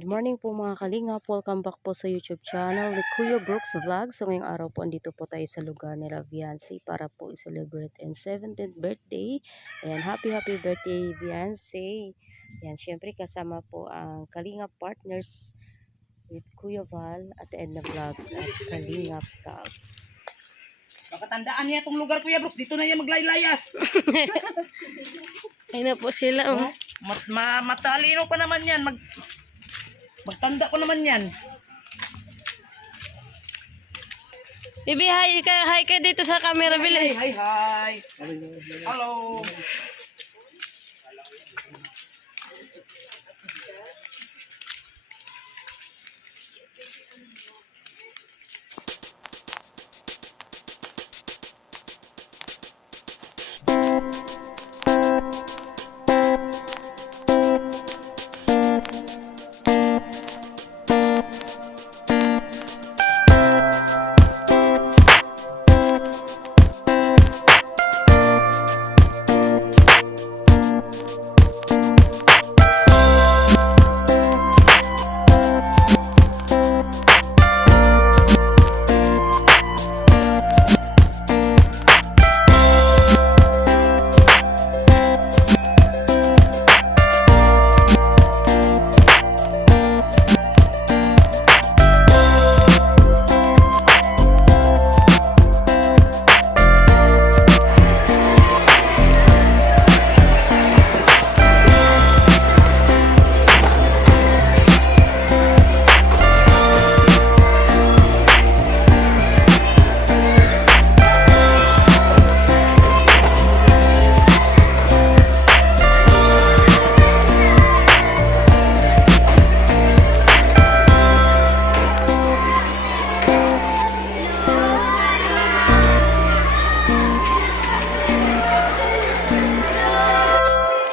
Good morning po mga kalingap. Welcome back po sa YouTube channel ni Kuya Brooks Vlog. So ngayong araw po andito po tayo sa lugar nila Viancy para po i-celebrate ang 17th birthday. Ayan, happy birthday Viancy. Ayan, syempre kasama po ang Kalingap partners with Kuya Val at Edna Vlogs at Kalingap Vlog. Makatandaan niya itong lugar, Kuya Brooks. Dito na yan maglaylayas. Ayun na po sila. Oh. Matalino pa naman yan. Magtanda pa naman yan. Bibi, hi ka dito sa camera, bilis. Hi. Hello.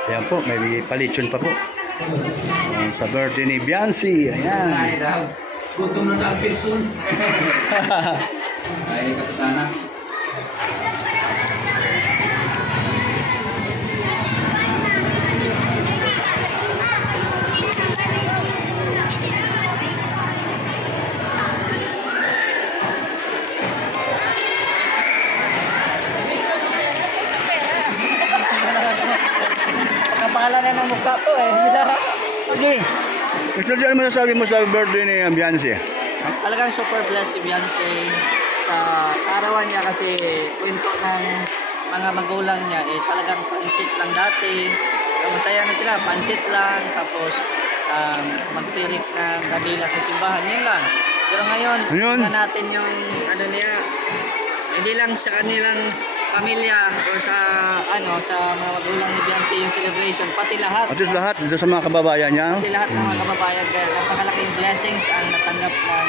Ayan po, may palitsyon pa po. Ayan, sa birthday ni Viancy. Ayan. Gutom na ang person. Ay, katutana. Kapala na ng mukha to eh. Okay. Mr. Ano masasabi mo sa birthday ni Viancy? Talagang super blessed si Beyonce sa arawan niya kasi kwento ng mga magulang niya talagang pansit lang dati. Masaya na sila, pansit lang, tapos magtirik ng gabila sa simbahan, yun lang. Pero ngayon, tingnan natin yung niya, hindi lang sa kanilang pamilya o sa sa mga magulang ni Beyonce yung celebration, pati lahat. At least lahat dito sa mga kababayan niya. Pati lahat ng mga kababayan, kaya napakalaking blessings ang natanggap ng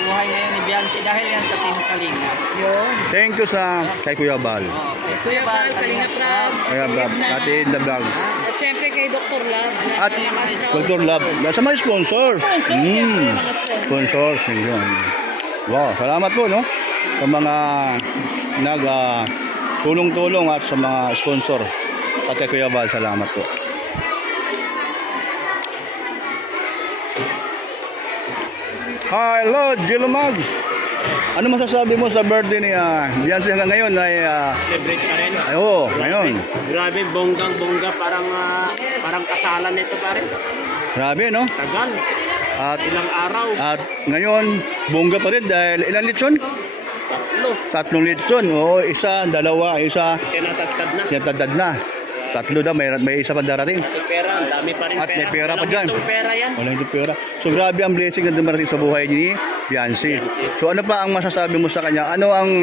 buhay ngayon ni Beyonce dahil yan sa Team Kalingap. Thank you kay Kuya Bal. Kay Kuya Bal, Kalingap Rab, Kuya Bal, Ate Edna Vlogs. At syempre kay Dr. Love. At Dr. Love. Sa mga sponsors. Sponsors. Yun. Wow, salamat po, no? Sa mga tulong-tulong at sa mga sponsor. At kay Kuya Bal, salamat po. Hello, Jello Mags. Ano masasabi mo sa birthday ni Viancy hanggang ngayon ay Celebrate pa rin. oo, ngayon. Grabe, bonggang-bongga, parang kasalan nito pare. Grabe, no? Tagal, At ilang araw, ngayon, bongga pa rin dahil ilang litson? tatlo, 3 litson. Oo, isa, dalawa, isa, tinatagtad na. sinatadad na. 3 daw, may isa pa darating. May pera, ang dami pa rin At may pera pa Walang dyan. itong pera yan. Walang itong pera. So grabe ang blessing na dumarating sa buhay ni Viancy. So ano pa ang masasabi mo sa kanya? Ano ang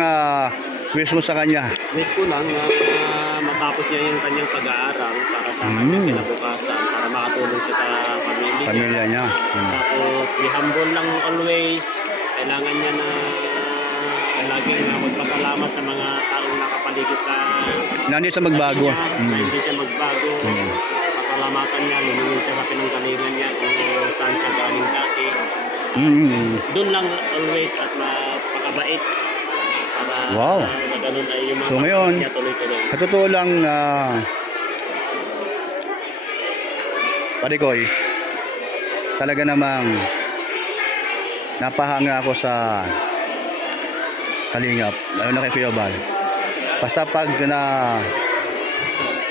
wish mo sa kanya? Wish ko lang na matapos niya yung kanyang pag-aaral para sa kanyang kinabukasan, para makatulong siya sa pamilya. Pamilya niya. Tapos, be humble lang always. Kailangan niya na laging magpasalamat sa mga taong nakapaligid sa Nandito sa magbago. na hindi siya magbago. Pasalamatan niya, lumingin siya sa pinanggalingan niya kung saan siya galing dati. Doon lang always at mapakabait. Para Wow. ganun ay yung mga So ngayon, niya tuloy-tuloy. sa totoo lang, Parikoy, talaga namang napahanga ako sa Kalingap, lalo na kay Kuya Bal. Basta pag na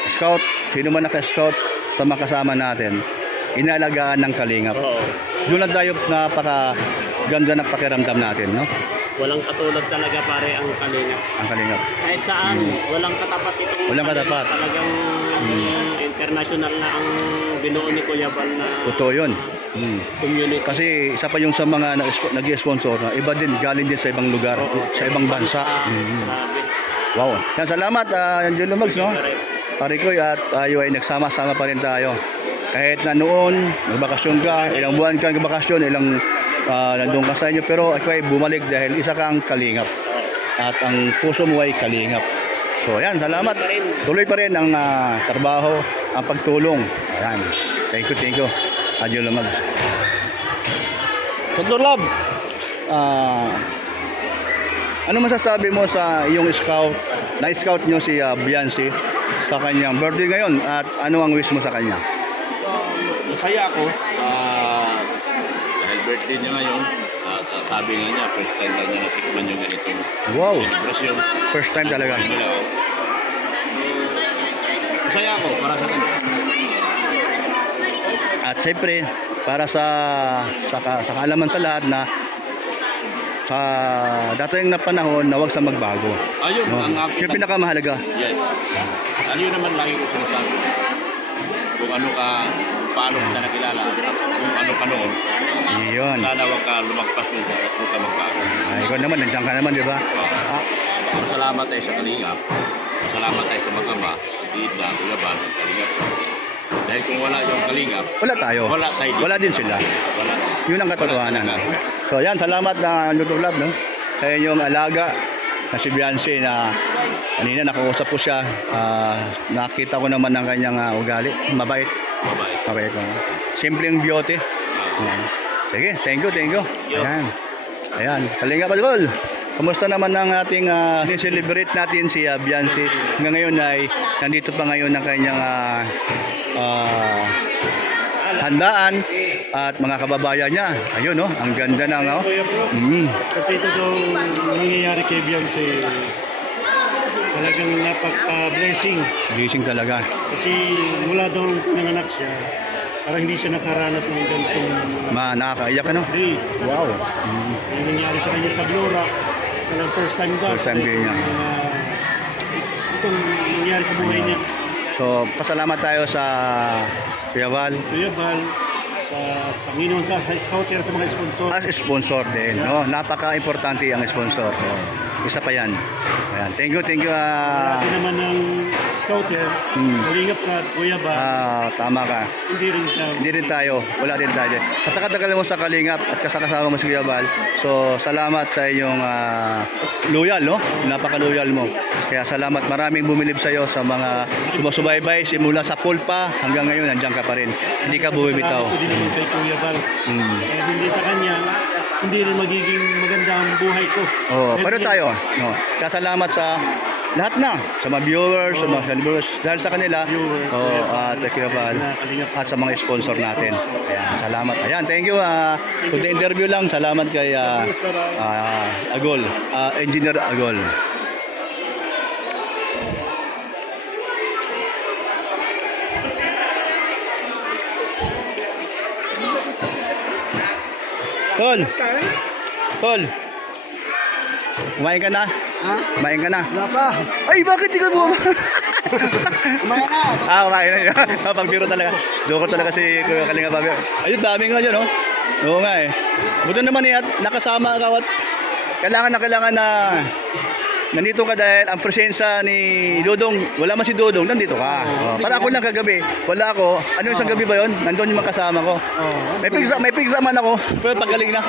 scout, sino man naka-scout sa makasama natin, inalagaan ng Kalingap. Oo. Doon lang tayo napaka-ganda ng pakiramdam natin, no? Walang katulad talaga pare ang Kalingap. Ang Kalingap. Kahit saan, walang katapat itong Walang katapat. Talagang international na ang binuo ni Kuya Bal na Totoo yun. community. Kasi isa pa yung sa mga nag-sponsor, iba din, galing din sa ibang lugar, sa ibang bansa. Grabe. Wow. Yan, salamat, Angelo Mags, no? Parikoy, at tayo ay nagsama-sama pa rin tayo. Kahit na noon, nagbakasyon ka, ilang buwan ka nagbakasyon, ilang nandun ka sa inyo, pero ikaw ay bumalik dahil isa kang Kalingap. At ang puso mo ay Kalingap. So, ayan, salamat. Tuloy pa rin ang trabaho, ang pagtulong. Ayan. Thank you, Angelo Mags. Dr. Love, ano masasabi mo sa iyong scout, na-scout nyo si Biancy sa kanyang birthday ngayon at ano ang wish mo sa kanya? Masaya ako dahil birthday niya ngayon at sabi nga niya first time lang niya natikman yung ganitong Wow, celebration. first time talaga. Nila, oh. Masaya ako para sa kanya. At siyempre, para sa kaalaman sa lahat na sa dating na panahon na huwag sa magbago. Ayun, No? ang aking Yung pinakamahalaga. yes. Ayun naman lagi ko sinasabi. Kung ano ka, paano kita nakilala at kung ano ka noon, Iyon. sana wag ka lumagpas mo at huwag ka magbago. Ay, ikaw naman, nandiyan ka naman, di ba? Salamat tayo sa Kalingap. Salamat tayo sa mag-ama, si Idla, Kuya Bal, at Kalingap. Dahil kung wala yung Kalingap, Wala tayo. wala tayo dito. Wala din sila. Wala. Yun ang katotohanan. So yan, salamat na Dr. Love, no? Sa inyong alaga na si Biancy na kanina nakausap ko siya. Nakita ko naman ang kanyang ugali. Mabait. Bye-bye. Mabait. Simpleng beauty. Ayan. Sige, thank you. Ayan. Ayan, Kalingap Patrol. Kamusta naman ang ating celebrate natin si Biancy. Hanggang ngayon ay nandito pa ngayon ang kanyang handaan at mga kababayan niya. Ayun, no? Ang ganda ng Kasi ito daw nangyayari kay Beyonce. Talagang napaka-blessing. blessing talaga. Kasi mula daw nanganak siya, parang hindi siya nakaranas ng ganitong Nakakaiyak, ano? day. Wow. Yung nangyari sa kanya sa Glora, talagang first time daw. First time din niya. Itong nangyari sa buhay niya. So, pasalamat tayo sa Kuya Val. Kuya Bal, sa Panginoon, sa scouter, sa mga sponsor. As sponsor din, no? Napaka-importante ang sponsor. Isa pa yan. Ayan. Thank you. Dati naman ng scouter, Kalingap ka, Kuya Bal, Tama ka. hindi rin siya. Hindi rin tayo. Wala din tayo. Sa tagal mo sa Kalingap at kasama mo si Kuya Val. So, salamat sa inyong loyal, no? Napaka-loyal mo. Kaya salamat. Maraming bumilib sa iyo sa mga sumusubaybay simula sa pulpa hanggang ngayon nandiyan ka pa rin. Hindi ka bumibitaw. Salamat ko din naman kay Kuya Bal. Eh, hindi sa kanya, hindi rin magiging maganda ang buhay ko. Pero tayo, no? Kaya salamat sa lahat na, sa mga viewers, sa mga followers, dahil sa kanila, at Kuya Val, at sa mga sponsor natin. Ayan, salamat. Ayan, thank you. Kung interview lang, salamat kay Agol, Engineer Agol. Tol, kumain ka na? Kumain ka na? Wala pa. Ay, bakit di ka buwan? Kumain na. Kumain na yun. Pagbiro talaga. Joker talaga si Kuya Kalingap Pabi. Ayun, daming nga dyan, no? Oo nga eh. Buto naman eh, at nakasama ka at kailangan na nandito ka dahil ang presensya ni Dodong, wala man si Dodong, nandito ka. Para ako lang kagabi, wala ako. Ano yung isang gabi ba yun? Nandun yung mga kasama ko. May pigsa man ako, pero pagaling na.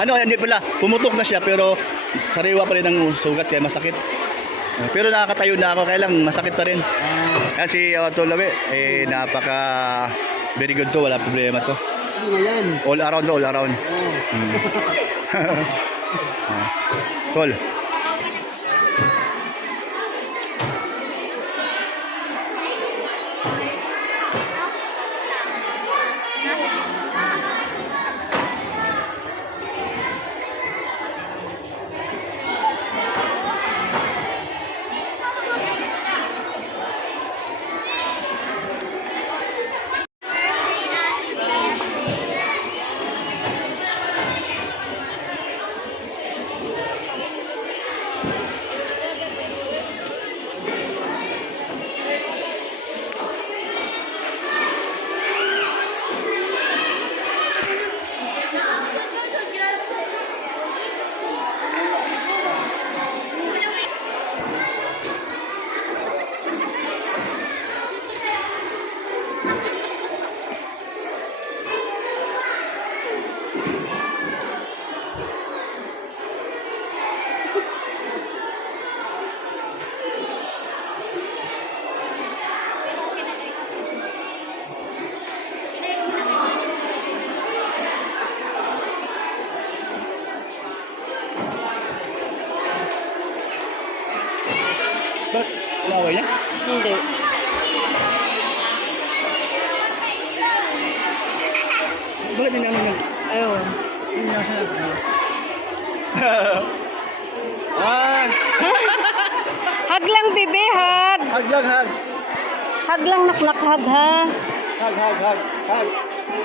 Hindi pala, pumutok na siya, pero sariwa pa rin ang sugat kaya masakit. Pero nakakatayo na ako, kaya lang masakit pa rin. Kaya si Tolawe, napaka very good to, wala problema to. All around to, all around. Tol. Ba't? Laway niya? Hindi. Bakit hindi naman Ayun. hindi na siya Ah! Hag lang, bebe, hag. Hag lang, hag. Hag lang, naklak, hag, ha. Hag, hag, hag. Hag.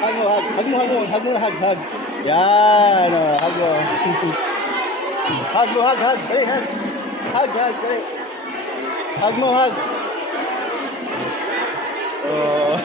Hag mo, hag. Hag mo, hag mo. Hag mo, hag, hag. Yan, oh, hag mo. Hag mo, hag, hag. Dali, hag. Hag, hag, dali. Hag mo, hag. Oh.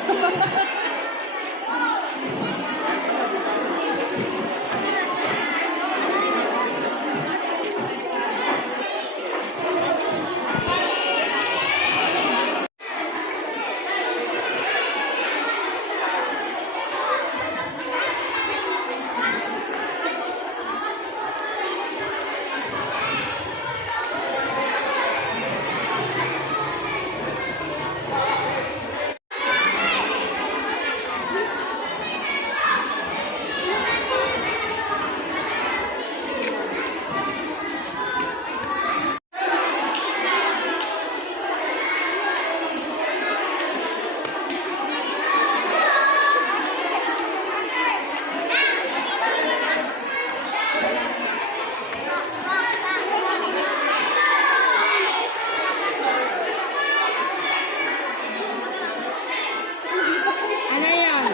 Ano yan?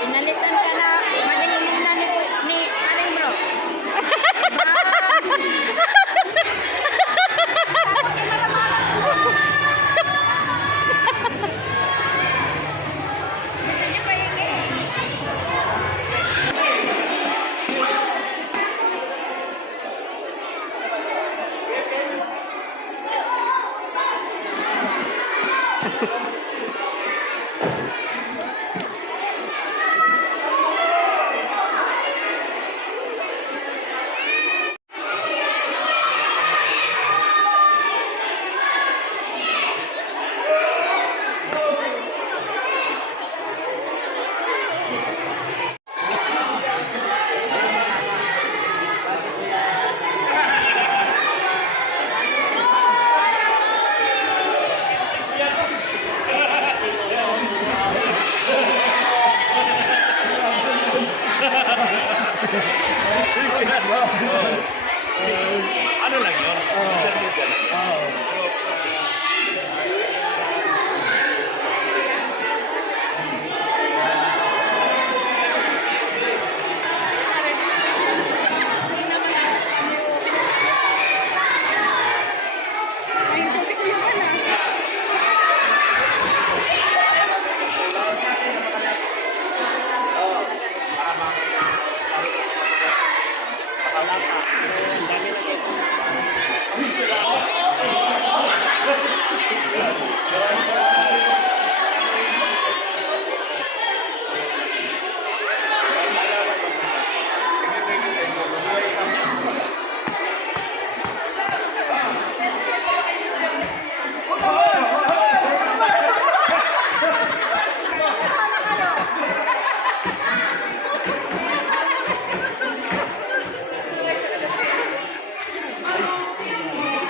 Pinalitan ka na maganilina ni Aling Bro. Gusto niyo pa yun eh? Ano lang yun?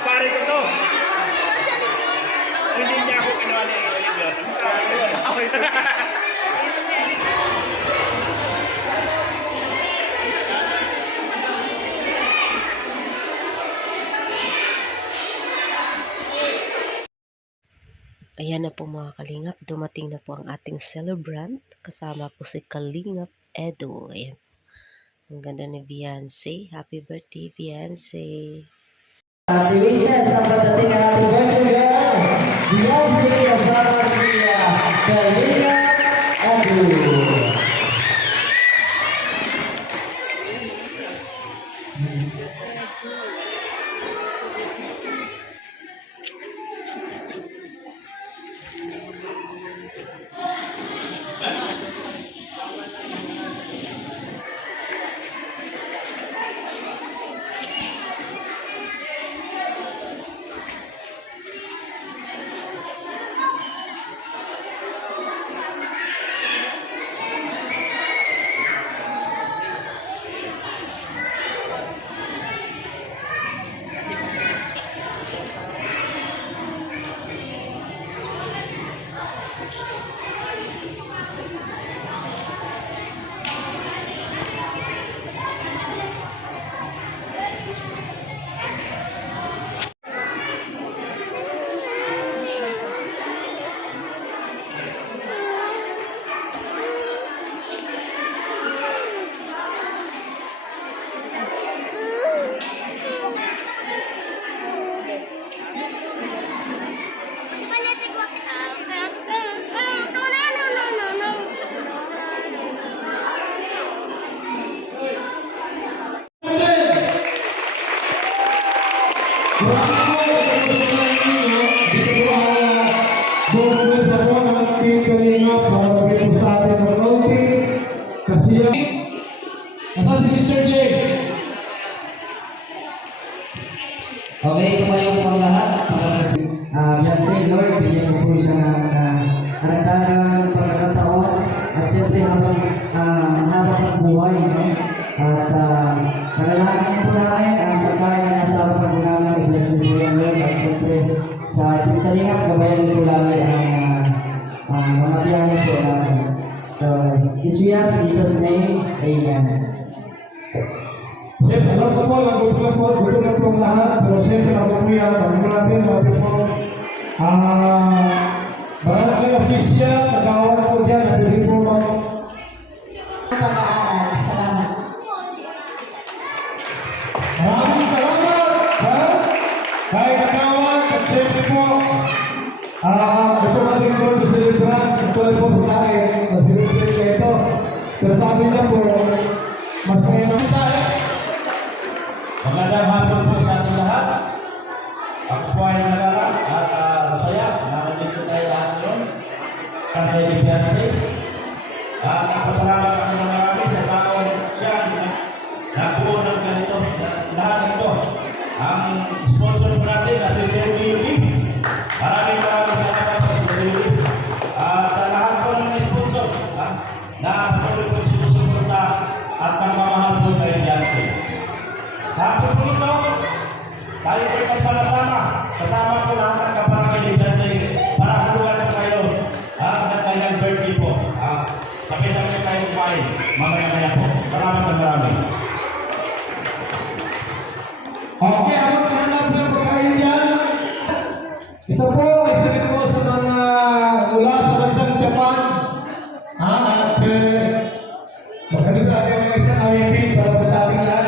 Pare ko to. Hindi niya ako kinuha ni Olivia. Ayan na po mga kalingap, dumating na po ang ating celebrant. Kasama po si Kalingap Edo. Ayan. Ang ganda ni Beyonce. Happy birthday, Beyonce. At witness sa pagdating ng ating birthday girl, Beyonce kasama si Kalingap Edo. Okay, tumayo po ang lahat. Beyonce, Lord, bigyan mo po siya ng karagdagang pagkakataon at siyempre habang ng buhay, no? At panalangin niyo po namin ang pagkain na nasa harapan po namin. I-bless mo po yan, Lord. At siyempre sa ating kalingap, gabayan niyo po namin ang mga biyahe po namin. So, this we ask in Jesus' name, Amen. Siyempre, alam ko po, gusto na po ang lahat, pero siyempre, ako po yan, kami po natin, sabi po, barangay official, nagawad po dyan, natin po mag... Maraming salamat, ha? Kaya nagawad, at siyempre po, ito natin po sa celebrat, ito na po sa tayo, na celebrate kayo ito. Pero sabi niya po, mas panginoon sa magandang hapon po sa ating lahat. Ako po ay nagala at masaya na nandito tayo lahat ngayon. Kasi ni Beyonce. At napasalamat ako ng marami sa taong siya nabuo ng ganito. Lahat ito. Ang sponsor po natin na si Sir Yuki. Maraming salamat po sa Yuki. Sa lahat po ng sponsor na patuloy po sinusuporta at nagmamahal po sa Beyonce. Hapon po ito, tayo po magpalasama. Kasama po lahat ng kabarangay ni Beyonce para haluan po kayo ang kanyang birthday po. Sabay-sabay kayo kumain. Mamaya-maya po. Marami. Okay, ako hanap ng pagkain dyan. Ito po, ay sakit po sa mga mula sa bansang Japan. At magkano sa ating mga isang awipin para po sa ating lahat.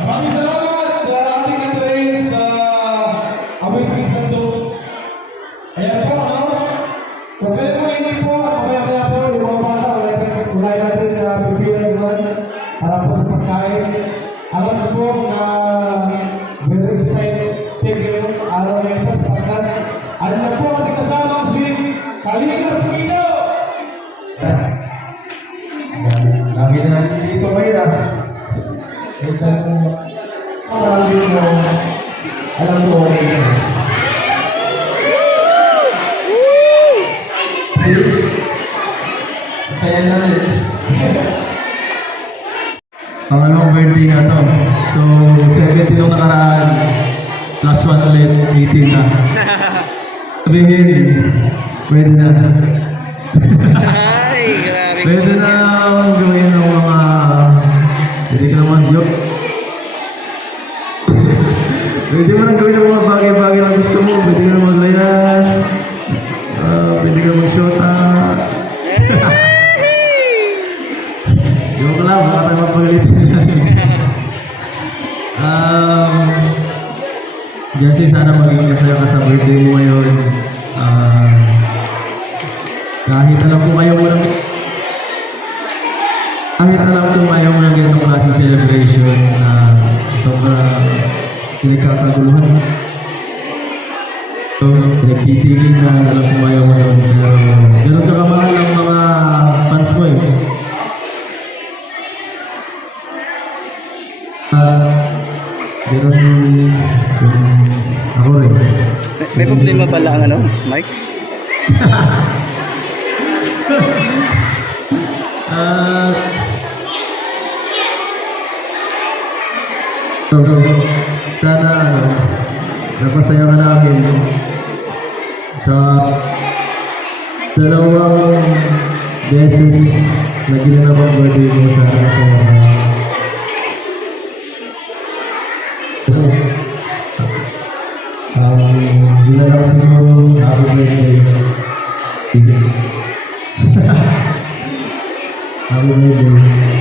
Maraming salamat sa ating natrain sa Awipin Santo. Ayan po, no? Kung kayo po hindi po, mamaya po, yung mga bata, ulay natin na pipilan naman para po sa pagkain. Alam ko po na very excited yung araw na ito sapagkat alam na po ating kasamang si Kalinga Pugino. Lagi na natin dito kayo marami mo, alam mo okay ka. Kaya naman. Ang anong birthday na to? So, 70 nung nakaraan, last one ulit, 18 na. Sabihin, pwede na. Ay, grabe. Pwede na gawin ng mga hindi ka naman joke. Pwede mo nang gawin ng mga bagay-bagay na gusto mo. Pwede ka na maglayas. Pwede ka mag-shota. Joke lang, baka tayo magpagalitin. Beyonce, sana maging masaya ka sa birthday mo ngayon. Kahit alam ko kayo mo lang kahit alam ko ayaw mo ng ganitong klaseng celebration na sobrang pinagkakaguluhan. So, pinagtitigil na alam ko ayaw mo ng ganun ka kamahal ang mga fans mo eh. Ganun ako rin. May problema pala ang ano, Mike? So, sana napasaya ka namin sa dalawang beses na ginanapang birthday mo sa yun na lang siguro, happy birthday. Happy birthday.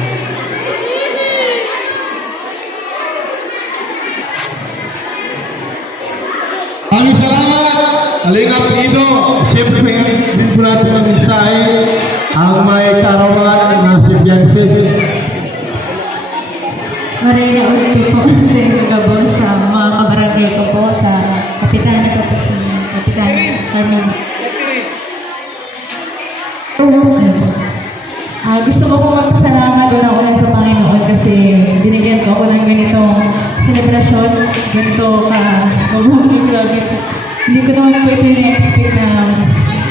Maraming salamat, Kalingap Ido. Siyempre, din po natin ang mensahe ang may karawan na si Fiancé. Marina ulit po sa inyo gabo sa mga kabarangay ko po, sa kapitan ko po si Kapitan Carmen. Gusto ko po magpasalamat una-una sa Panginoon kasi binigyan ko ako ng ganitong selebrasyon, ganito ka-mabuking lagi po. Hindi ko naman po ito na-expect na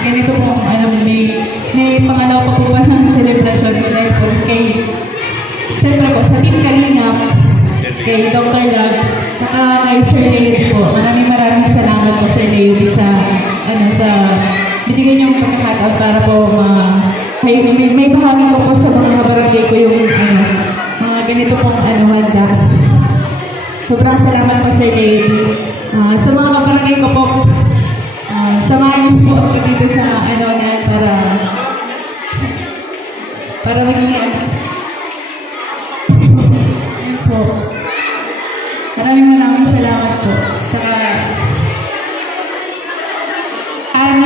ganito po, may pangalaw pa po pa ng selebrasyon dahil po siyempre po sa Team Kalingap, kay Dr. Love, saka kay Sir Leo po. Maraming salamat po Sir Leo sa binigyan niyong pagkakataon para po may bahagi ko po sa mga barangay ko yung mga ganito pong handa. Sobrang salamat po Sir Leo. Sa mga kabarangay ko po, samahan niyo po ako dito sa para maging po. Maraming salamat po. Saka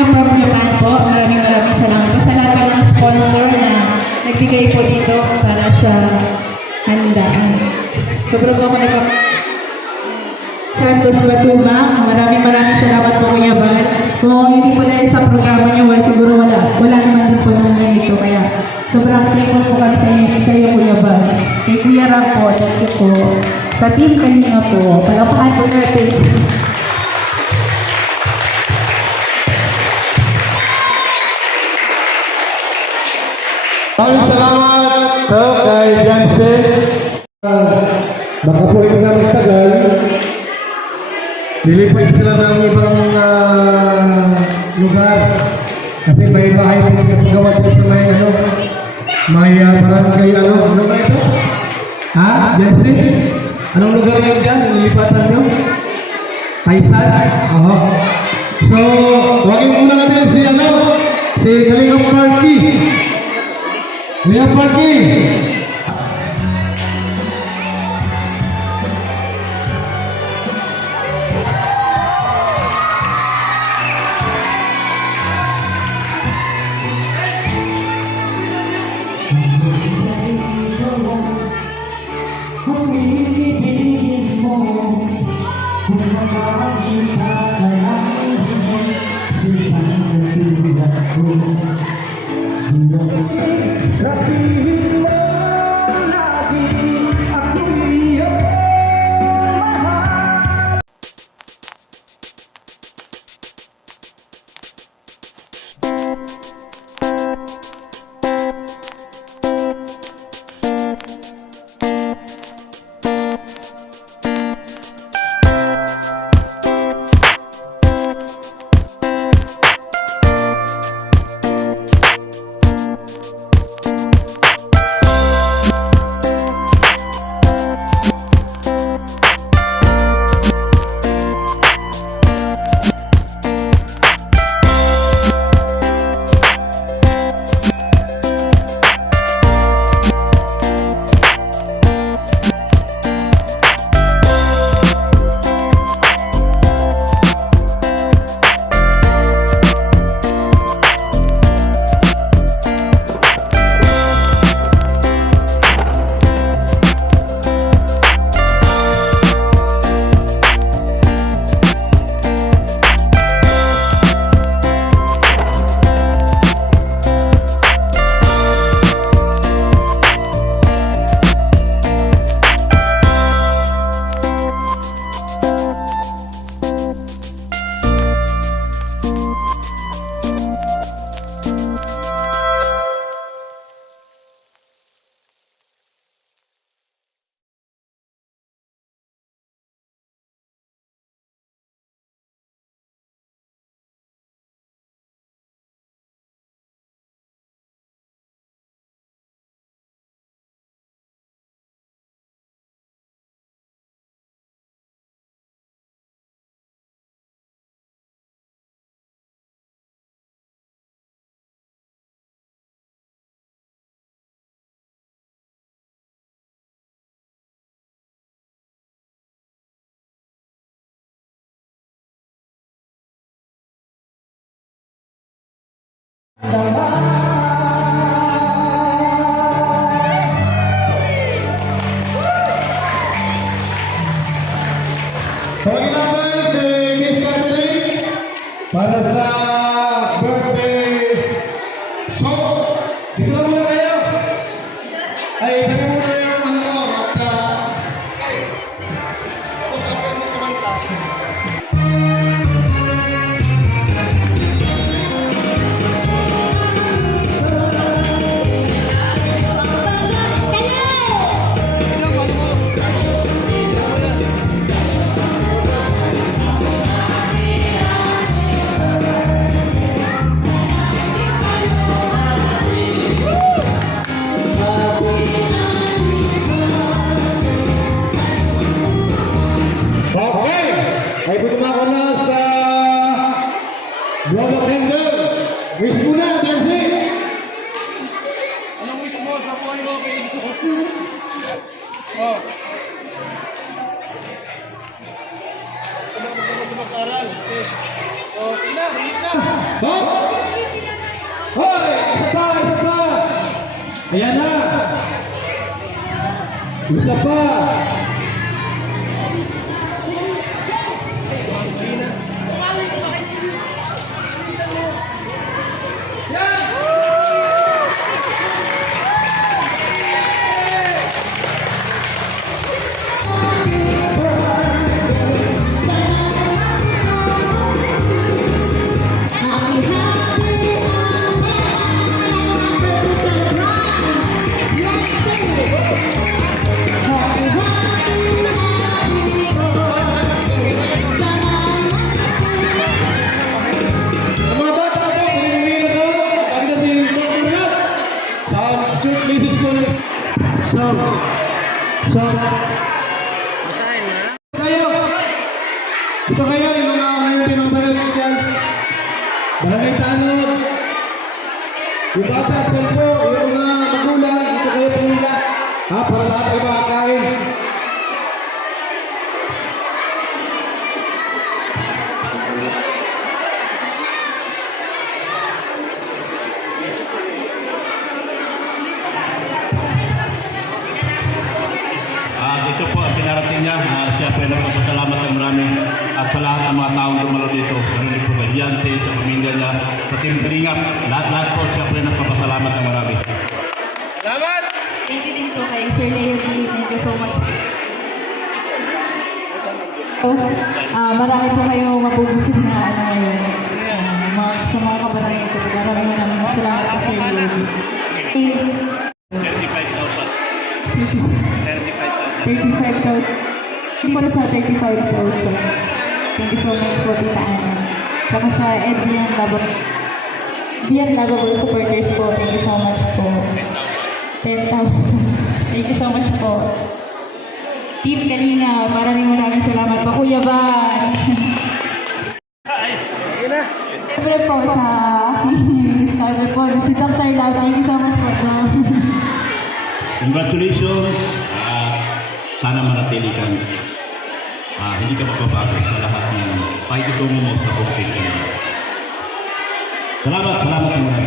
from Japan po, maraming salamat po sa lahat ng sponsor na nagbigay po dito para sa handaan. Sobrang po ako Santos Batuma, maraming salamat po Kuya Bal. Kung hindi po dahil sa programa niyo, siguro wala naman din po yung ganito. Kaya sobrang thankful po kami sa iyo Kuya Bal. Kay Kuya Ram po, thank you po. Sa Team Kalinga po, palapakan po natin. Maraming salamat kay Fiancé. Baka po ito na magtagal. Lilipat sila ng ibang lugar. Kasi may bahay po nagagawa dito sa may barangay ano ba ito? Ha? Fiancé? Anong lugar na yun dyan? Nilipatan nyo? Taisan? Oo. So, wagin muna natin si Kalingap Parky. Kalingap Parky! Sabihin mo lagi ako'y iyong mahal. Pagkakabay si Miss Catherine para sa birthday song. Dito lang muna kayo. Ay, dito muna yung ano. Okay! Ay punta ko na sa Blow of Candle. Wish mo na, Nancy! Anong wish mo sa buhay mo? Oh. Oh, sige na, balik na. Box! Hoy! Isa pa, isa pa! Ayan na! Isa pa! Ito kayo yung mga ngayon pinapanood dyan. Maraming tanong. Yung bata, po, yung mga magulang, ito kayo pumila. Ha, para lahat ay makakain. Ito po ang pinarating niya. Siya po ay nagpapasalamat ng marami at sa lahat ng mga taong dumalo dito. Marinig po kay Beyonce, sa pamilya niya, sa Team Kalingap. Lahat-lahat po siya po ay nagpapasalamat ng marami. Salamat! Thank you din po kay Sir Leo G. Thank you so much. Marami po kayo mabubusog na ano ngayon. Sa mga kabarangay ko. Maraming salamat po Sir Leo G. 35,000. Hindi po na sa 35,000. Thank you so much po, Tita Ana. Saka sa Edbian Lovable supporters po. Thank you so much po. 10,000. Thank you so much po. Team Kalinga, maraming salamat po. Kuya Van. Siyempre po sa Discover po. Si Dr. Love, thank you so much po. Congratulations! Sana manatili kang hindi ka magbabago sa lahat ng pagkitungo mo sa bukid. Salamat marami.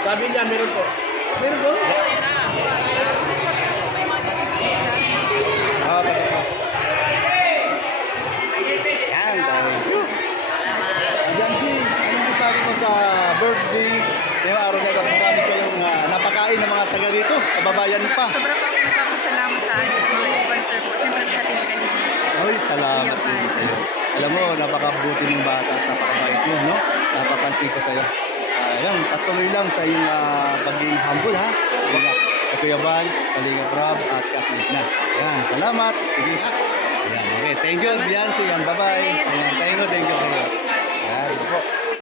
Sabi niya, meron po. Meron po? Yan, dami. Jancy, anong sasabi mo sa birthday ngayong araw na ito? Marami kababayan pa. Sobrang po ako nagpapasalamat sa mga sponsor po. Siyempre sa Team Philippines. Oy, salamat din kayo. Alam mo, napakabuti ng bata at napakabait mo, no? Napapansin ko sa'yo. Ayan, patuloy lang sa iyong pagiging humble, ha? Kuya Val, Kalinga Rob, at Kathleen na. Ayan, salamat. Sige, ha? Ayan, okay. Thank you, Biancy. Bye-bye.